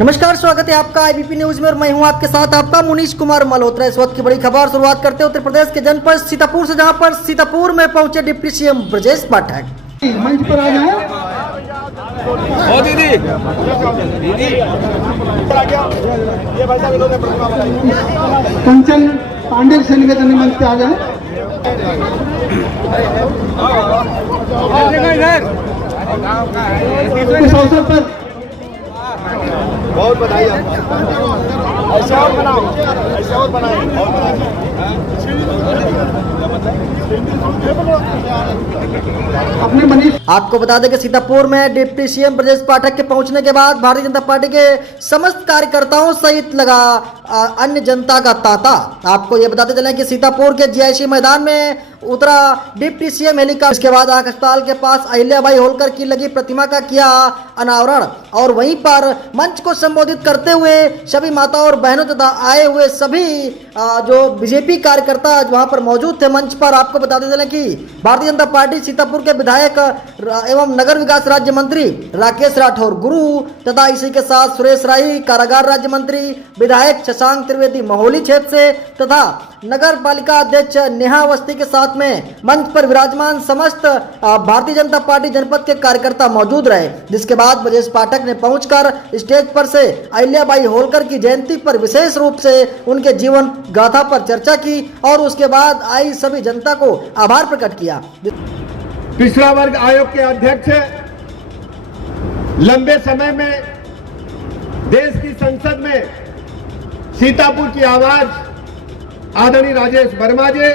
नमस्कार, स्वागत है आपका आईबीपी न्यूज में और मैं हूं आपके साथ आपका मुनीश कुमार मल्होत्रा। इस वक्त की बड़ी खबर शुरुआत करते हैं उत्तर प्रदेश के जनपद सीतापुर से, जहां पर सीतापुर में पहुंचे डिप्टी सीएम ब्रजेश पाठक। मंच पर आ जाए। ओ दीदी कंचन पांडे से निवेदन मंच पे आ जाए। इस अवसर पर बहुत बधाई ऐसे और बनाओ, ऐसे और बनाए। अपने मनीष आपको बता दें कि सीतापुर में डिप्टी सीएम ब्रजेश पाठक के पहुंचने के बाद भारतीय जनता पार्टी के समस्त कार्यकर्ताओं सहित लगा अन्य जनता का तांता। आपको ये बताते चलें कि सीतापुर के जीआईसी मैदान में उतरा डिप्टी सीएम हेलीकॉप्टर। इसके बाद आंख अस्पताल के पास अहिल्याबाई होलकर की लगी प्रतिमा का किया अनावरण और वहीं पर मंच को संबोधित करते हुए सभी माताओं और बहनों तथा आए हुए सभी जो बीजेपी कार्यकर्ता वहां पर मौजूद थे मंच पर। आपको बताते चलें कि भारतीय जनता पार्टी सीतापुर के विधायक एवं नगर विकास राज्य मंत्री राकेश राठौर गुरु तथा इसी के साथ सुरेश राही कारागार राज्य मंत्री, विधायक शशांक त्रिवेदी महोली क्षेत्र से तथा नगर पालिका अध्यक्ष नेहा अवस्थी के साथ में मंच पर विराजमान समस्त भारतीय जनता पार्टी जनपद के कार्यकर्ता मौजूद रहे। जिसके बाद ब्रजेश पाठक ने पहुंचकर स्टेज पर से अहिल्याबाई होलकर की जयंती पर विशेष रूप से उनके जीवन गाथा पर चर्चा की और उसके बाद आई सभी जनता को आभार प्रकट किया। पिछड़ा वर्ग आयोग के अध्यक्ष लंबे समय में देश की संसद में सीतापुर की आवाज आदरणीय राजेश वर्मा जी,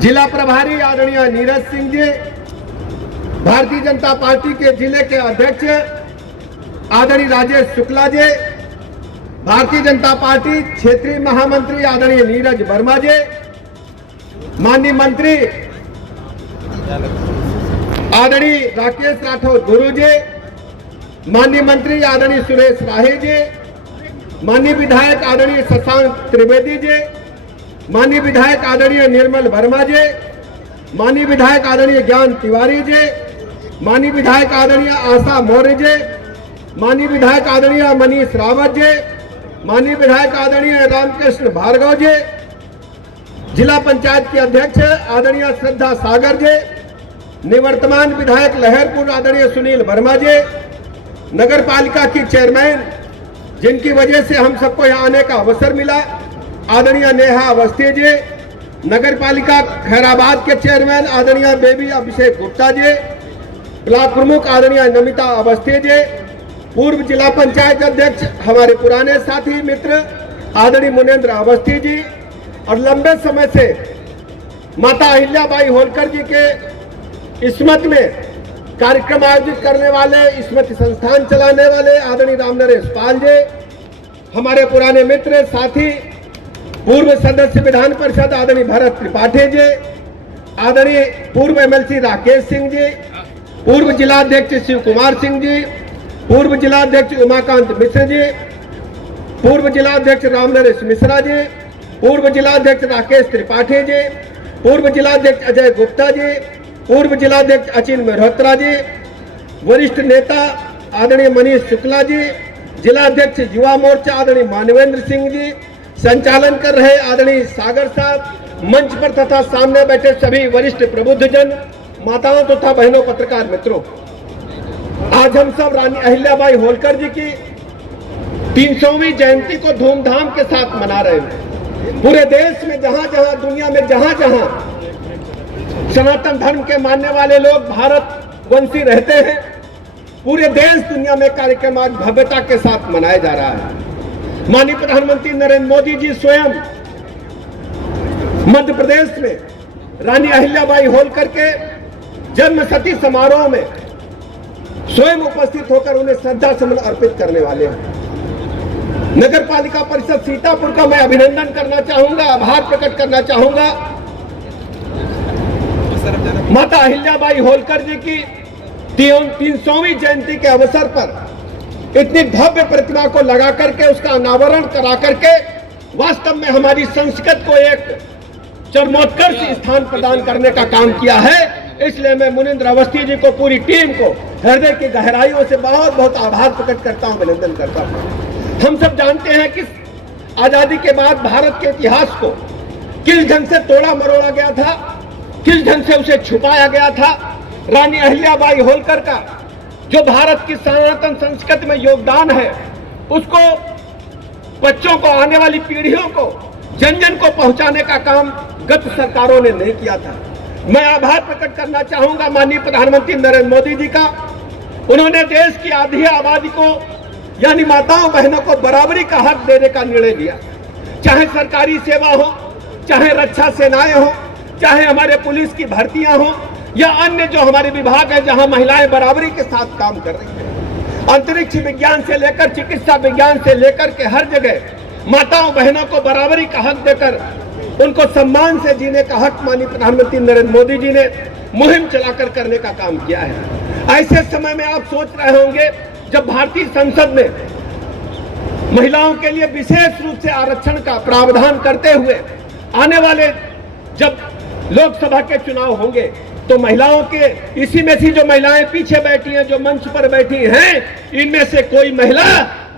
जिला प्रभारी आदरणीय नीरज सिंह जी, भारतीय जनता पार्टी के जिले के अध्यक्ष आदरणीय राजेश शुक्ला जी, भारतीय जनता पार्टी क्षेत्रीय महामंत्री आदरणीय नीरज वर्मा जी, माननीय मंत्री आदरणीय राकेश राठौर गुरु जी, माननीय मंत्री आदरणीय सुरेश राही जी, माननीय विधायक आदरणीय शशांक त्रिवेदी जी, माननीय विधायक आदरणीय निर्मल वर्मा जी, माननीय विधायक आदरणीय ज्ञान तिवारी जी, माननीय विधायक आदरणीय आशा मौर्य जी, माननीय विधायक आदरणीय मनीष रावत जी, माननीय विधायक आदरणीय रामकृष्ण भार्गव जी, जिला पंचायत के अध्यक्ष आदरणीय श्रद्धा सागर जी, निवर्तमान विधायक लहरपुर आदरणीय सुनील वर्मा जी, नगर पालिका की चेयरमैन जिनकी वजह से हम सबको यहाँ आने का अवसर मिला आदरणीय नेहा अवस्थी जी, नगर पालिका खैराबाद के चेयरमैन आदरणीय बेबी अभिषेक गुप्ता जी, ब्लॉक प्रमुख आदरणीय नमिता अवस्थी जी, पूर्व जिला पंचायत अध्यक्ष हमारे पुराने साथी मित्र आदरणीय मुनेन्द्र अवस्थी जी और लंबे समय से माता अहिल्याबाई होलकर जी के स्मृति में कार्यक्रम आयोजित करने वाले, स्मृति संस्थान चलाने वाले आदरणीय राम नरेश पाल जी, हमारे पुराने मित्र साथी पूर्व सदस्य विधान परिषद आदरणीय भरत त्रिपाठी जी, आदरणीय पूर्व एमएलसी राकेश सिंह जी, पूर्व जिलाध्यक्ष शिव कुमार सिंह जी, पूर्व जिलाध्यक्ष उमाकांत मिश्र जी, पूर्व जिलाध्यक्ष राम नरेश मिश्रा जी, पूर्व जिलाध्यक्ष राकेश त्रिपाठी जी, पूर्व जिलाध्यक्ष अजय गुप्ता जी, पूर्व जिलाध्यक्ष अचिन मेहरोत्रा जी, वरिष्ठ नेता आदरणीय मनीष शुक्ला जी, जिलाध्यक्ष युवा मोर्चा आदरणीय मानवेंद्र सिंह जी, संचालन कर रहे आदरणीय सागर साहब, मंच पर तथा सामने बैठे सभी वरिष्ठ प्रबुद्धजन, माताओं तथा बहनों, पत्रकार मित्रों, आज हम सब रानी अहिल्याबाई होलकर जी की 300वीं जयंती को धूमधाम के साथ मना रहे हैं। पूरे देश में जहां जहां दुनिया में जहां जहां सनातन धर्म के मानने वाले लोग भारत वंशी रहते हैं, पूरे देश दुनिया में कार्यक्रम आज भव्यता के साथ मनाया जा रहा है। माननीय प्रधानमंत्री नरेंद्र मोदी जी स्वयं मध्य प्रदेश में रानी अहिल्याबाई होलकर के जन्म शती समारोह में स्वयं उपस्थित होकर उन्हें श्रद्धा सुमन अर्पित करने वाले हैं। नगर पालिका परिषद सीतापुर का मैं अभिनंदन करना चाहूंगा, आभार प्रकट करना चाहूंगा। माता अहिल्याबाई होलकर जी की 300वीं जयंती के अवसर पर इतनी भव्य प्रतिमा को लगा करके उसका अनावरण करा करके वास्तव में हमारी संस्कृति को एक चरमोत्कर्ष स्थान प्रदान करने का काम किया है। इसलिए मैं मुनिंद्र अवस्थी जी को, पूरी टीम को हृदय की गहराइयों से बहुत बहुत आभार प्रकट करता हूं, अभिनंदन करता हूं। हम सब जानते हैं कि आजादी के बाद भारत के इतिहास को किस ढंग से तोड़ा मरोड़ा गया था, किस ढंग से उसे छुपाया गया था। रानी अहिल्याबाई होलकर का जो भारत की सनातन संस्कृति में योगदान है, उसको बच्चों को, आने वाली पीढ़ियों को, जन जन को पहुंचाने का काम गत सरकारों ने नहीं किया था। मैं आभार प्रकट करना चाहूंगा माननीय प्रधानमंत्री नरेंद्र मोदी जी का। उन्होंने देश की आधी आबादी को, यानी माताओं बहनों को बराबरी का हक देने का निर्णय लिया। चाहे सरकारी सेवा हो, चाहे रक्षा सेनाएं हो, चाहे हमारे पुलिस की भर्तियां हो, या अन्य जो हमारे विभाग है जहां महिलाएं बराबरी के साथ काम कर रही हैं। अंतरिक्ष विज्ञान से लेकर चिकित्सा विज्ञान से लेकर के हर जगह माताओं बहनों को बराबरी का हक देकर उनको सम्मान से जीने का हक माननीय प्रधानमंत्री नरेंद्र मोदी जी ने मुहिम चलाकर करने का काम किया है। ऐसे समय में आप सोच रहे होंगे, जब भारतीय संसद ने महिलाओं के लिए विशेष रूप से आरक्षण का प्रावधान करते हुए आने वाले जब लोकसभा के चुनाव होंगे, तो महिलाओं के, इसी में से जो महिलाएं पीछे बैठी हैं, जो मंच पर बैठी हैं, इनमें से कोई महिला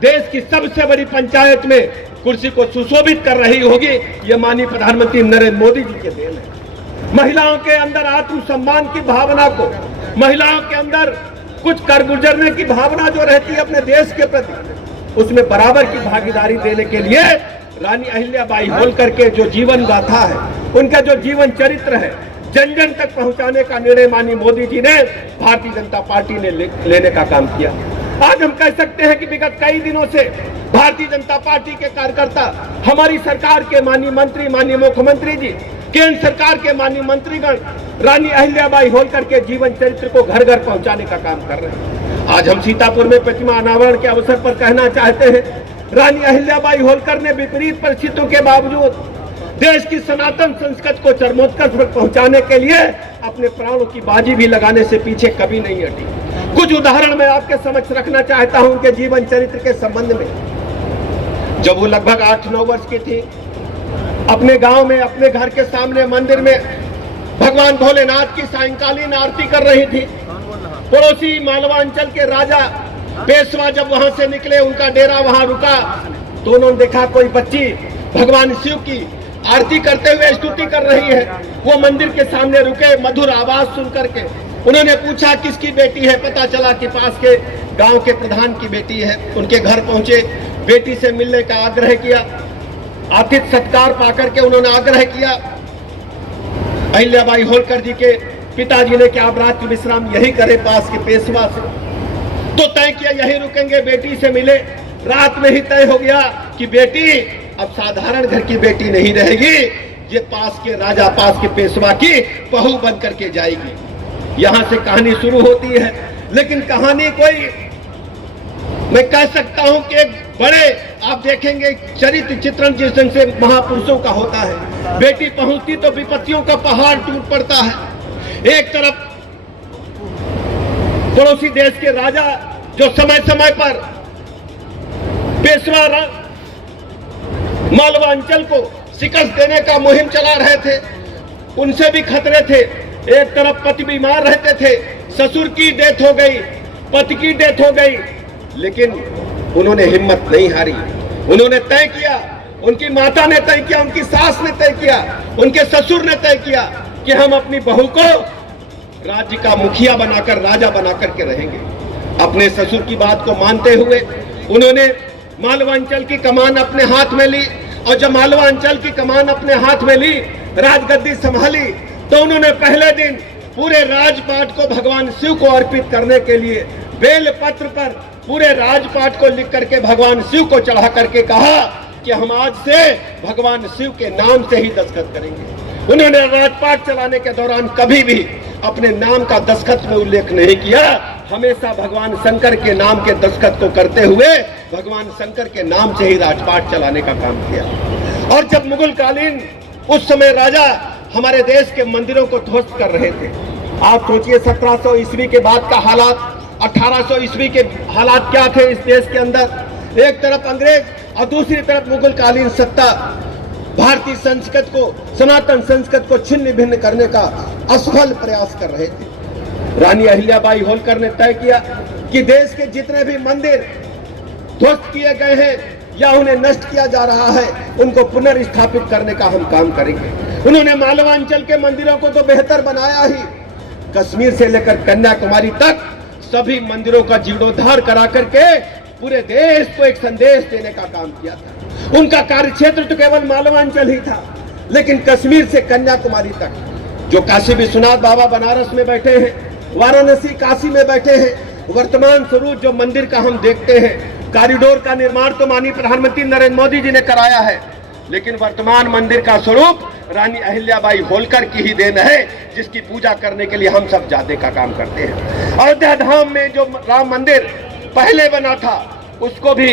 देश की सबसे बड़ी पंचायत में कुर्सी को सुशोभित कर रही होगी। ये माननीय प्रधानमंत्री नरेंद्र मोदी जी के देन है। महिलाओं के अंदर आत्मसम्मान की भावना को, महिलाओं के अंदर कुछ कर गुजरने की भावना जो रहती है अपने देश के प्रति, उसमें बराबर की भागीदारी देने के लिए रानी अहिल्याबाई होलकर के जो जीवन गाथा है, उनका जो जीवन चरित्र है, जन जन तक पहुंचाने का निर्णय माननीय मोदी जी ने, भारतीय जनता पार्टी ने लेने का काम किया। आज हम कह सकते हैं कि विगत कई दिनों से भारतीय जनता पार्टी के कार्यकर्ता हमारी सरकार के माननीय मंत्री, माननीय मुख्यमंत्री जी, केंद्र सरकार के माननीय मंत्रीगण रानी अहिल्याबाई होलकर के जीवन चरित्र को घर घर पहुंचाने का काम कर रहे हैं। आज हम सीतापुर में प्रतिमा अनावरण के अवसर पर कहना चाहते हैं, रानी अहिल्याबाई होलकर ने विपरीत परिस्थितियों के बावजूद देश की सनातन संस्कृति को चरमोत्कर्ष पर पहुंचाने के लिए अपने प्राणों की बाजी भी लगाने से पीछे कभी नहीं हटी। कुछ उदाहरण मैं आपके समक्ष रखना चाहता हूं उनके जीवन चरित्र के संबंध में। जब वो लगभग 8-9 वर्ष की थी, अपने गांव में, अपने घर के सामने मंदिर में भगवान भोलेनाथ की सायंकालीन आरती कर रही थी। पड़ोसी मालवा अंचल के राजा पेशवा जब वहां से निकले, उनका डेरा वहां रुका, तो उन्होंने देखा कोई बच्ची भगवान शिव की आरती करते हुए स्तुति कर रही है। वो मंदिर के सामने रुके, मधुर आवाज सुन करके उन्होंने पूछा किसकी बेटी है। पता चला कि पास के गांव के प्रधान की बेटी है। उनके घर पहुंचे, बेटी से मिलने का आग्रह किया। आतिथ्य सत्कार पाकर के उन्होंने आग्रह किया अहिल्याबाई होलकर जी के पिताजी ने कि आप रात्रि विश्राम यही करें पास के पेशवा से। तो तय किया यही रुकेंगे, बेटी से मिले। रात में ही तय हो गया कि बेटी अब साधारण घर की बेटी नहीं रहेगी, ये पास के राजा, पास के पेशवा की बहू बन करके जाएगी। यहां से कहानी शुरू होती है, लेकिन कहानी कोई, मैं कह सकता हूं कि एक बड़े, आप देखेंगे चरित्र चित्रण जिस ढंग से महापुरुषों का होता है। बेटी पहुंचती तो विपत्तियों का पहाड़ टूट पड़ता है। एक तरफ पड़ोसी देश के राजा जो समय समय पर पेशवा मालवा अंचल को शिकस्त देने का मुहिम चला रहे थे, उनसे भी खतरे थे। एक तरफ पति बीमार रहते थे, ससुर की डेथ हो गई, पति की डेथ हो गई, लेकिन उन्होंने हिम्मत नहीं हारी। उन्होंने तय किया, उनकी माता ने तय किया, उनकी सास ने तय किया, उनके ससुर ने तय किया कि हम अपनी बहू को राज्य का मुखिया बनाकर, राजा बनाकर के रहेंगे। अपने ससुर की बात को मानते हुए उन्होंने मालवा अंचल की कमान अपने हाथ में ली, और जब मालवा अंचल की कमान अपने हाथ में ली, राजगद्दी संभाली, तो उन्होंने पहले दिन पूरे राजपाट को भगवान शिव को अर्पित करने के लिए बेल पत्र पर पूरे राजपाट को लिख करके भगवान शिव को चढ़ा करके कहा कि हम आज से भगवान शिव के नाम से ही दस्तखत करेंगे। उन्होंने राजपाट चलाने के दौरान कभी भी अपने नाम का दस्तखत में उल्लेख नहीं किया, हमेशा भगवान शंकर के नाम के दस्तखत को करते हुए भगवान शंकर के नाम से ही राजपाट चलाने का काम किया। और जब मुगल कालीन उस समय राजा हमारे देश के मंदिरों को ध्वस्त कर रहे थे, आप सोचिए 1700 ईस्वी के बाद का हालात, 1800 ईस्वी के हालात क्या थे इस देश के अंदर। एक तरफ अंग्रेज और दूसरी तरफ मुगल कालीन सत्ता भारतीय संस्कृति को, सनातन संस्कृति को छिन्न भिन्न करने का असफल प्रयास कर रहे थे। रानी अहिल्याबाई होलकर ने तय किया कि देश के जितने भी मंदिर ध्वस्त किए गए हैं या उन्हें नष्ट किया जा रहा है, उनको पुनर्स्थापित करने का हम काम करेंगे। उन्होंने मालवांचल के मंदिरों को तो बेहतर बनाया ही, कश्मीर से लेकर कन्याकुमारी तक सभी मंदिरों का जीर्णोद्धार करा करके पूरे देश को एक संदेश देने का काम किया था। उनका कार्यक्षेत्र तो केवल मालवांचल ही था, लेकिन कश्मीर से कन्याकुमारी तक, जो काशी विश्वनाथ बाबा बनारस में बैठे हैं, वाराणसी काशी में बैठे हैं, वर्तमान स्वरूप जो मंदिर का हम देखते हैं, कॉरिडोर का निर्माण तो माननीय प्रधानमंत्री नरेंद्र मोदी जी ने कराया है, लेकिन वर्तमान मंदिर का स्वरूप रानी अहिल्याबाई होलकर की ही देन है, जिसकी पूजा करने के लिए हम सब जाने का काम करते हैं। अयोध्या धाम में जो राम मंदिर पहले बना था, उसको भी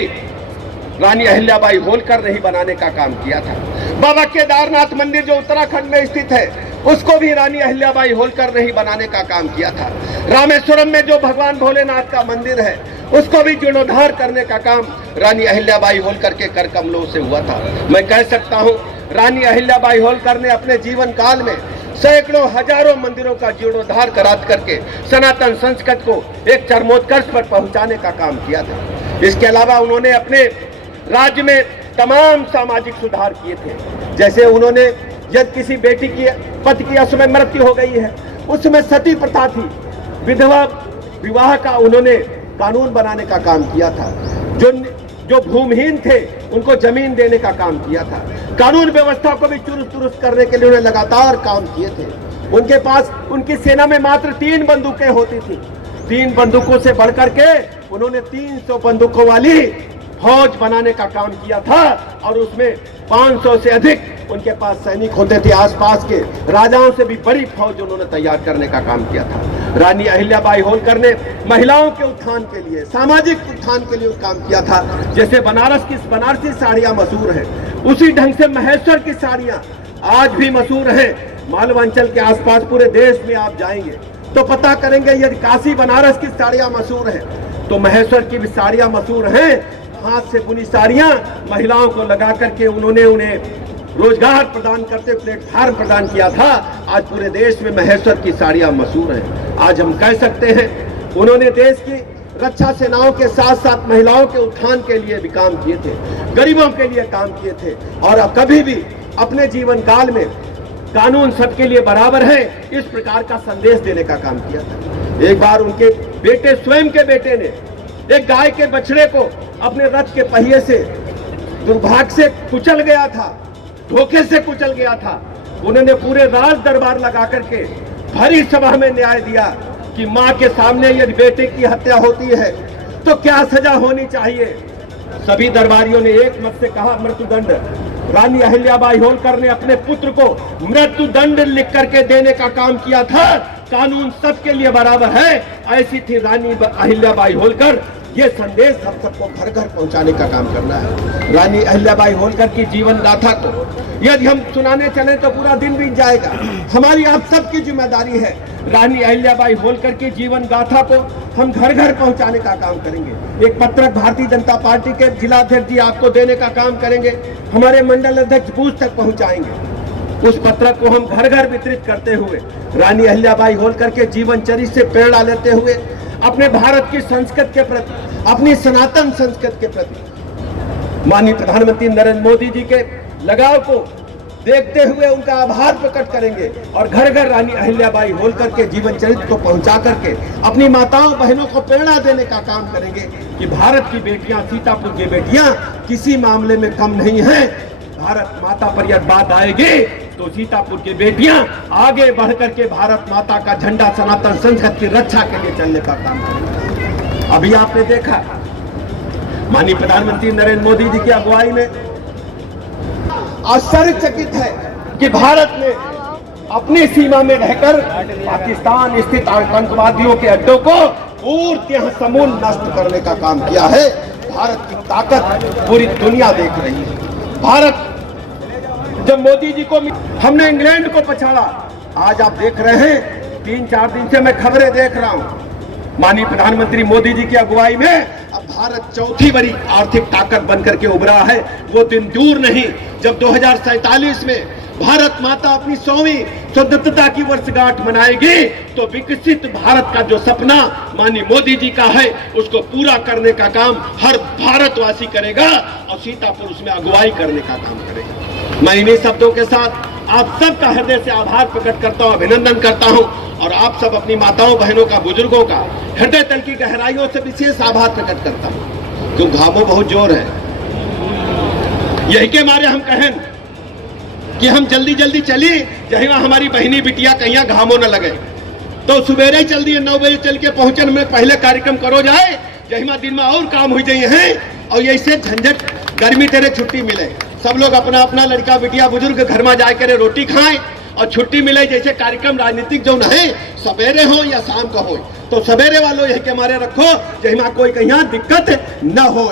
रानी अहिल्याबाई होलकर ने ही बनाने का काम किया था। बाबा केदारनाथ मंदिर जो उत्तराखंड में स्थित है, उसको भी रानी अहिल्याबाई होलकर ने ही बनाने का काम किया था। रामेश्वरम में जो भगवान भोलेनाथ का मंदिर है, उसको भी जीर्णोद्धार करने का काम रानी अहिल्याबाई होलकर के कर कमलों से हुआ था। मैं कह सकता हूँ, रानी अहिल्याबाई होलकर ने अपने जीवन काल में सैकड़ों हजारों मंदिरों का जीर्णोद्धार करा करके सनातन संस्कृति को एक चरमोत्कर्ष पर पहुंचाने का काम किया था। इसके अलावा उन्होंने अपने राज्य में तमाम सामाजिक सुधार किए थे। जैसे उन्होंने यदि किसी बेटी की पति की असमय मृत्यु हो गई है, उसमें सती प्रथा थी, विधवा विवाह का उन्होंने कानून बनाने का काम किया था। जो भूमिहीन थे उनको जमीन देने का काम किया था। कानून व्यवस्था को भी चुरुस्त दुरुस्त करने के लिए उन्होंने लगातार काम किए थे। उनके पास, उनकी सेना में मात्र 3 बंदूकें होती थी। 3 बंदूकों से बढ़कर के उन्होंने 300 बंदूकों वाली फौज बनाने का काम किया था, और उसमें 500 से अधिक उनके पास सैनिक होते थे। आसपास के राजाओं से भी बड़ी फौज उन्होंने तैयार करने का काम किया था। रानी अहिल्याबाई होलकर ने महिलाओं के उत्थान के लिए, सामाजिक उत्थान के लिए काम किया था। जैसे बनारसी साड़ियां मशहूर हैं, उसी ढंग से महेश्वर की साड़ियां आज भी मशहूर हैं। मालवांचल के आसपास पूरे देश में आप जाएंगे तो पता करेंगे, यदि काशी बनारस की साड़ियां मशहूर हैं, तो महेश्वर की भी साड़ियां मशहूर हैं। हाथ से बुनी साड़ियां महिलाओं को लगा करके उन्होंने उन्हें रोजगार प्रदान करते प्लेटफार्म प्रदान किया था। आज पूरे देश में महेश्वर की साड़ियां मशहूर हैं। आज हम कह सकते हैं, उन्होंने देश की रक्षा सेनाओं के साथ साथ महिलाओं के उत्थान के लिए भी काम किए थे, गरीबों के लिए काम किए थे, और कभी भी अपने जीवन काल में कानून सबके लिए बराबर है, इस प्रकार का संदेश देने का काम किया था। एक बार उनके बेटे, स्वयं के बेटे ने एक गाय के बछड़े को अपने रथ के पहिए से दुर्भाग्य से कुचल गया था, धोखे से कुचल गया था। उन्होंने पूरे राज दरबार लगा करके भरी सभा में न्याय दिया कि मां के सामने यदि बेटे की हत्या होती है तो क्या सजा होनी चाहिए। सभी दरबारियों ने एक मत से कहा मृत्युदंड। रानी अहिल्याबाई होलकर ने अपने पुत्र को मृत्युदंड लिख करके देने का काम किया था। कानून सबके लिए बराबर है, ऐसी थी रानी अहिल्याबाई होलकर। ये संदेश हम सबको घर घर पहुंचाने का काम करना है। रानी अहिल्याबाई होलकर की जीवन गाथा को यदि हम सुनाने चले तो पूरा दिन बीत जाएगा। हमारी आप सबकी जिम्मेदारी है, रानी अहिल्याबाई होलकर की जीवन गाथा को हम घर घर पहुंचाने का काम करेंगे। एक पत्रक भारतीय जनता पार्टी के जिलाध्यक्ष जी आपको देने का काम करेंगे, हमारे मंडल अध्यक्ष बूथ तक पहुंचाएंगे। उस पत्रक को हम घर घर वितरित करते हुए रानी अहिल्याबाई होलकर के जीवन चरित्र से प्रेरणा लेते हुए अपने भारत की संस्कृति के प्रति, अपनी सनातन संस्कृति के प्रति माननीय प्रधानमंत्री नरेंद्र मोदी जी के लगाव को देखते हुए उनका आभार प्रकट करेंगे, और घर घर रानी अहिल्याबाई होलकर के जीवन चरित्र को पहुंचा करके अपनी माताओं बहनों को प्रेरणा देने का काम करेंगे कि भारत की बेटियां, सीतापुर की बेटियां किसी मामले में कम नहीं है। भारत माता पर यदि बात आएगी तो सीतापुर की बेटियां आगे बढ़ करके भारत माता का झंडा, सनातन संस्कृति की रक्षा के लिए चलने का काम करेंगे। अभी आपने देखा माननीय प्रधानमंत्री नरेंद्र मोदी जी की अगुवाई में आश्चर्यचकित है कि भारत ने अपनी सीमा में रहकर पाकिस्तान स्थित आतंकवादियों के अड्डों को पूर्णतः समूल नष्ट करने का काम किया है। भारत की ताकत पूरी दुनिया देख रही है। भारत जब मोदी जी को हमने इंग्लैंड को पछाड़ा, आज आप देख रहे हैं 3-4 दिन से मैं खबरें देख रहा हूं, माननीय प्रधानमंत्री मोदी जी की अगुवाई में अब भारत चौथी बड़ी आर्थिक ताकत बनकर के उभरा है। वो दिन दूर नहीं जब 2047 में भारत माता अपनी 100वीं स्वतंत्रता की वर्षगांठ मनाएगी तो विकसित भारत का जो सपना माननीय मोदी जी का है उसको पूरा करने का काम हर भारतवासी करेगा और सीतापुर उसमें अगुवाई करने का काम करेगा। मैं इन्हीं शब्दों के साथ आप सबका हृदय से आभार प्रकट करता हूं, अभिनंदन करता हूं और आप सब अपनी माताओं बहनों का, बुजुर्गों का हृदय तल की गहराइयों से विशेष आभार प्रकट करता हूं। क्यों घामों बहुत जोर है, यही के मारे हम कहें कि हम जल्दी जल्दी चली जहीं हमारी बहनी बिटिया कहीं घामों न लगे तो सुबेरे चल दिए 9 बजे चल के पहुंचन में पहले कार्यक्रम करो जाए जहीं दिन में और काम हो जाइए हैं और ऐसे झंझट गर्मी तेरे छुट्टी मिले सब लोग अपना अपना लड़का बिटिया बुजुर्ग घर में जाए करे रोटी खाएं और छुट्टी मिले। जैसे कार्यक्रम राजनीतिक जो है सवेरे हो या शाम का हो तो सवेरे वालों यही के मारे रखो जहीं कोई कहीं दिक्कत न हो।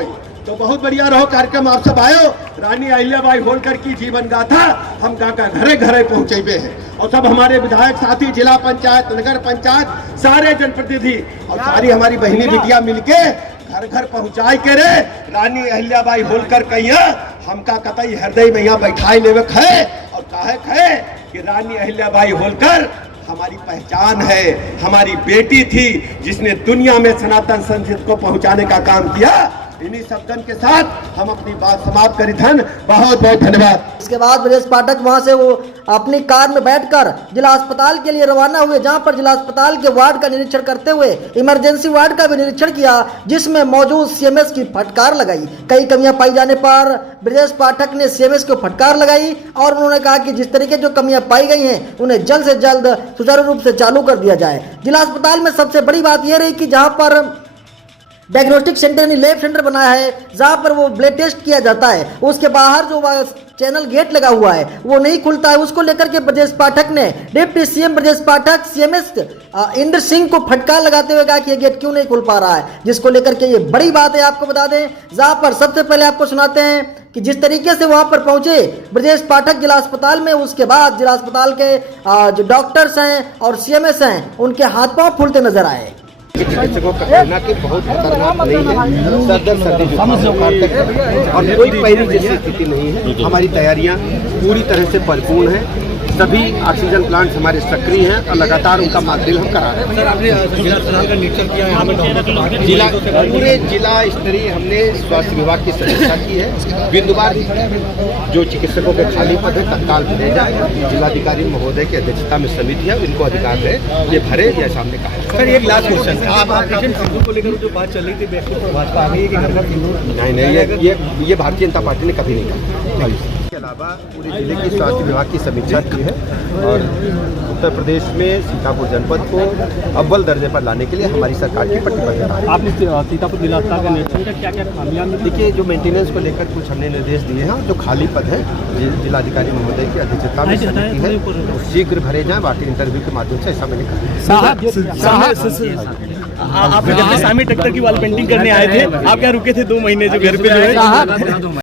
तो बहुत बढ़िया रहो कार्यक्रम, आप सब आयो। रानी अहिल्याबाई होलकर की जीवन गाथा हम गाका घरे घरे पहुंचेबे हैं और सब हमारे विधायक साथी, जिला पंचायत, नगर पंचायत, सारे जनप्रतिनिधि और सारी हमारी बहनी बिटिया मिलके घर घर पहुंचाई के रे रानी अहिल्याबाई होलकर कहिया हमका कतई हृदय में यहाँ बैठाई लेवे है और काहे है कि रानी अहिल्याबाई होलकर हमारी पहचान है, हमारी बेटी थी जिसने दुनिया में सनातन संस्कृति को पहुंचाने का काम किया। इन्हीं शब्दों के साथ हम अपनी बात समाप्त करी धन। बहुत बहुत धन्यवाद। इसके बाद ब्रजेश पाठक वहां से वो अपनी कार में बैठकर जिला अस्पताल के लिए रवाना हुए, जहां पर जिला अस्पताल के वार्ड का निरीक्षण करते हुए इमरजेंसी वार्ड का भी निरीक्षण किया जिसमें मौजूद सीएमएस की फटकार लगाई। कई कमियां पाई जाने पर ब्रजेश पाठक ने सीएमएस को फटकार लगाई और उन्होंने कहा कि जिस तरीके जो कमियां पाई गई हैं उन्हें जल्द से जल्द सुचारू रूप से चालू कर दिया जाए। जिला अस्पताल में सबसे बड़ी बात यह रही कि जहां पर डायग्नोस्टिक सेंटर यानी लैब सेंटर बनाया है जहां पर वो ब्लड टेस्ट किया जाता है, उसके बाहर जो चैनल गेट लगा हुआ है वो नहीं खुलता है। उसको लेकर के ब्रजेश पाठक ने deputy CM Brajesh Pathak CMS Indra Singh को फटकार लगाते हुए कहा कि ये गेट क्यों नहीं खुल पा रहा है, जिसको लेकर के ये बड़ी बात है। आपको बता दें जहां पर सबसे पहले आपको सुनाते हैं कि जिस तरीके से वहां पर पहुंचे ब्रजेश पाठक जिला अस्पताल में, उसके बाद जिला अस्पताल के जो डॉक्टर्स हैं और सीएमएस हैं उनके हाथ पांव फूलते नजर आए। चिकित्सकों का कहना कि बहुत खतरनाक नहीं है, सर्दी जुकाम और कोई पहली जैसी स्थिति नहीं है। हमारी तैयारियां पूरी तरह से परिपूर्ण हैं, सभी ऑक्सीजन प्लांट्स हमारे सक्रिय हैं और लगातार उनका मॉकड्रिल हम करा रहे हैं। सर, आपने जिला अस्पताल का निरीक्षण किया है, पूरे जिला स्तरीय हमने स्वास्थ्य विभाग की समीक्षा की है। बिंदुवार जो चिकित्सकों के खाली पद है तत्काल भरे जाए। जिलाधिकारी महोदय की अध्यक्षता में समिति है, इनको अधिकार है ये भरे, यह सामने कहा। सर, एक लास्ट क्वेश्चन है, आप ऑपरेशन सिंदूर को लेकर जो बात चल रही थी भाजपा आ गई है कि घर घर सिंदूर नहीं, ये भारतीय जनता पार्टी ने कभी नहीं कहा। इसके अलावा पूरे जिले की स्वास्थ्य विभाग की समीक्षा की है और उत्तर प्रदेश में सीतापुर जनपद को अव्वल दर्जे पर लाने के लिए हमारी सरकार की प्रतिबद्धता है। आपने सीतापुर जिला अस्पताल का निरीक्षण किया, क्या क्या खामियां मिली? देखिए, जो मेंटेनेंस को लेकर कुछ हमने निर्देश दिए हैं, जो खाली पद है जिलाधिकारी महोदय की अध्यक्षता में समिति है, तो शीघ्र भरे जाएं। बाकी इंटरव्यू के माध्यम से ऐसा मैंने कहा। आप जब सामी ट्रैक्टर की वॉल पेंटिंग करने आए थे, आप क्या रुके थे 2 महीने जो घर पे जो है?